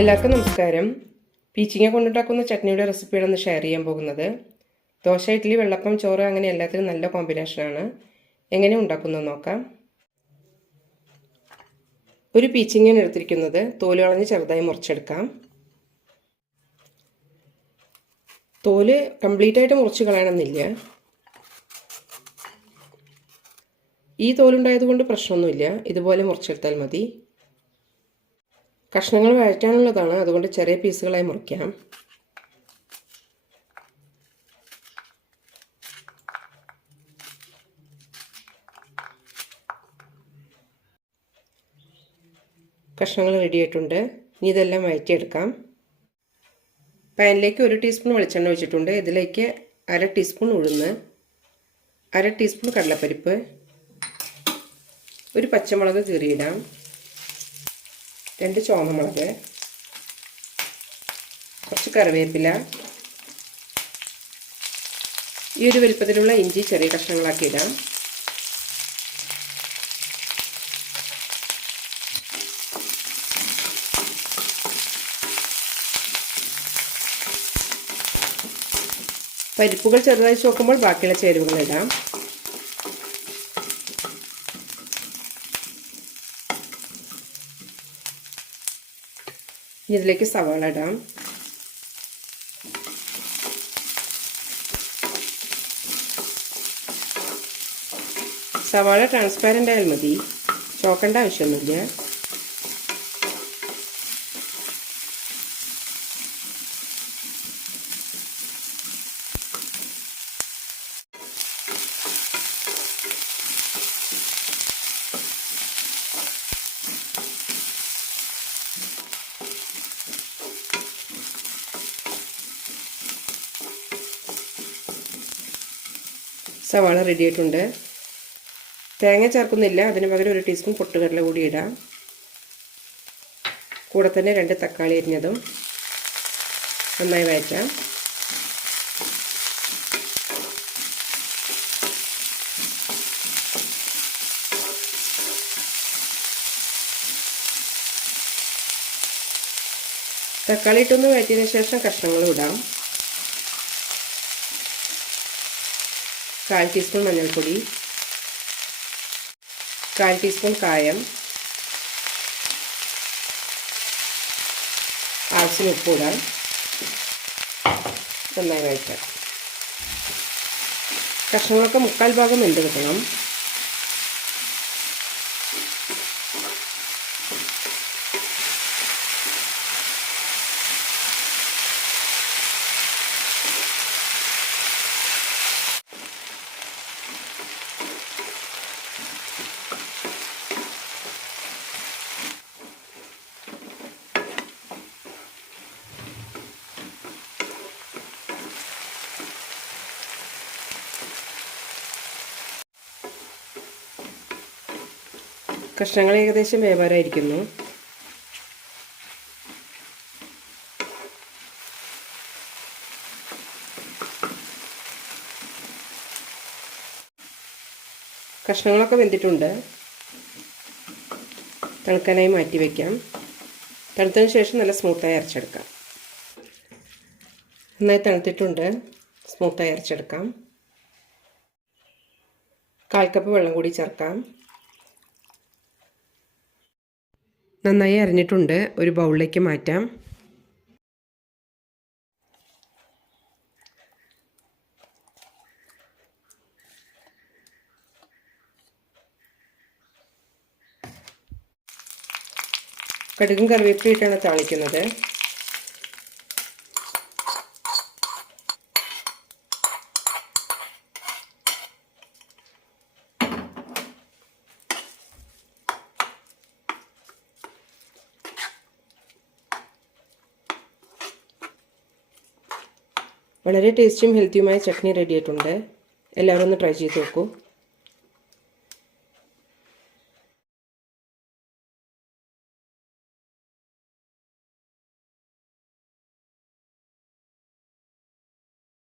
എല്ലാവർക്കും നമസ്കാരം. പീച്ചിങ്ങ കൊണ്ടുണ്ടാക്കുന്ന ചട്നിയുടെ റെസിപ്പിയാണ് ഒന്ന് ഷെയർ ചെയ്യാൻ പോകുന്നത്. ദോശ ഇഡ്ഡലി വെള്ളപ്പം ചോറ് അങ്ങനെ എല്ലാത്തിനും നല്ല കോമ്പിനേഷനാണ് എങ്ങനെ ഉണ്ടാക്കുന്നത് നോക്കാം. ഒരു പീച്ചിങ്ങയാണ് എടുത്തിരിക്കുന്നത്. തോൽ കളഞ്ഞ് ചെറുതായി മുറിച്ചെടുക്കാം. തോൽ കംപ്ലീറ്റ് ആയിട്ട് മുറിച്ച് കളയണമെന്നില്ല. ഈ തോലുണ്ടായത് കൊണ്ട് പ്രശ്നമൊന്നുമില്ല. ഇതുപോലെ മുറിച്ചെടുത്താൽ മതി. കഷ്ണങ്ങൾ വഴറ്റാനുള്ളതാണ്. അതുകൊണ്ട് ചെറിയ പീസുകളായി മുറിക്കാം. കഷ്ണങ്ങൾ റെഡിയായിട്ടുണ്ട് ഇനി ഇതെല്ലാം വഴറ്റിയെടുക്കാം. പാനിലേക്ക് ഒരു ടീസ്പൂൺ വെളിച്ചെണ്ണ വെച്ചിട്ടുണ്ട് ഇതിലേക്ക് അര ടീസ്പൂൺ ഉഴുന്ന് അര ടീസ്പൂൺ കടലപ്പരിപ്പ് ഒരു പച്ചമുളക് കീറിയിടാം. രണ്ട് ചുവന്നമുളക് കുറച്ച് കറിവേപ്പില ഈ ഒരു വലുപ്പത്തിലുള്ള ഇഞ്ചി ചെറിയ കഷ്ണങ്ങളാക്കി ഇടാം. പരിപ്പുകൾ ചെറുതായി ചോക്കുമ്പോൾ ബാക്കിയുള്ള ചേരുവകൾ ഇടാം. ഇതിലേക്ക് സവാള ഇടാം. സവാള ട്രാൻസ്പാരന്റ് ആയാൽ മതി. ചോക്കേണ്ട ആവശ്യമൊന്നുമില്ല. സവാള റെഡി ആയിട്ടുണ്ട് തേങ്ങ ചേർക്കുന്നില്ല. അതിന് പകരം ഒരു ടീസ്പൂൺ പൊട്ടുകടല കൂടി ഇടാം. കൂടെ തന്നെ രണ്ട് തക്കാളി അരിഞ്ഞതും നന്നായി വഴറ്റാം. തക്കാളി ഇട്ടൊന്ന് വഴറ്റിയതിന് ശേഷം കഷ്ണങ്ങൾ ഇടാം. കാൽ ടീസ്പൂൺ മഞ്ഞൾപ്പൊടി കാൽ ടീസ്പൂൺ കായം ആവശ്യത്തിന് ഉപ്പ് ഇടാം. നന്നായി വഴറ്റാം. കഷ്ണങ്ങളൊക്കെ മുക്കാൽ ഭാഗം വെന്ത് കിട്ടണം കഷ്ണങ്ങൾ ഏകദേശം വേവാറായിരിക്കുന്നു കഷ്ണങ്ങളൊക്കെ വെന്തിട്ടുണ്ട്. തണുക്കാനായി മാറ്റി വയ്ക്കാം തണുത്തതിന് ശേഷം നല്ല സ്മൂത്തായി അരച്ചെടുക്കാം. നന്നായി തണുത്തിട്ടുണ്ട്. സ്മൂത്തായി അരച്ചെടുക്കാം. കാൽ കപ്പ് വെള്ളം കൂടി ചേർക്കാം. നന്നായി അരിഞ്ഞിട്ടുണ്ട്. ഒരു ബൗളിലേക്ക് മാറ്റാം. കടുകും കറിവേപ്പിലിട്ടാണ് താളിക്കുന്നത്. വളരെ ടേസ്റ്റിയും ഹെൽത്തിയുമായ ചട്നി റെഡി ആയിട്ടുണ്ട്. എല്ലാവരും ഒന്ന് ട്രൈ ചെയ്ത് നോക്കൂ.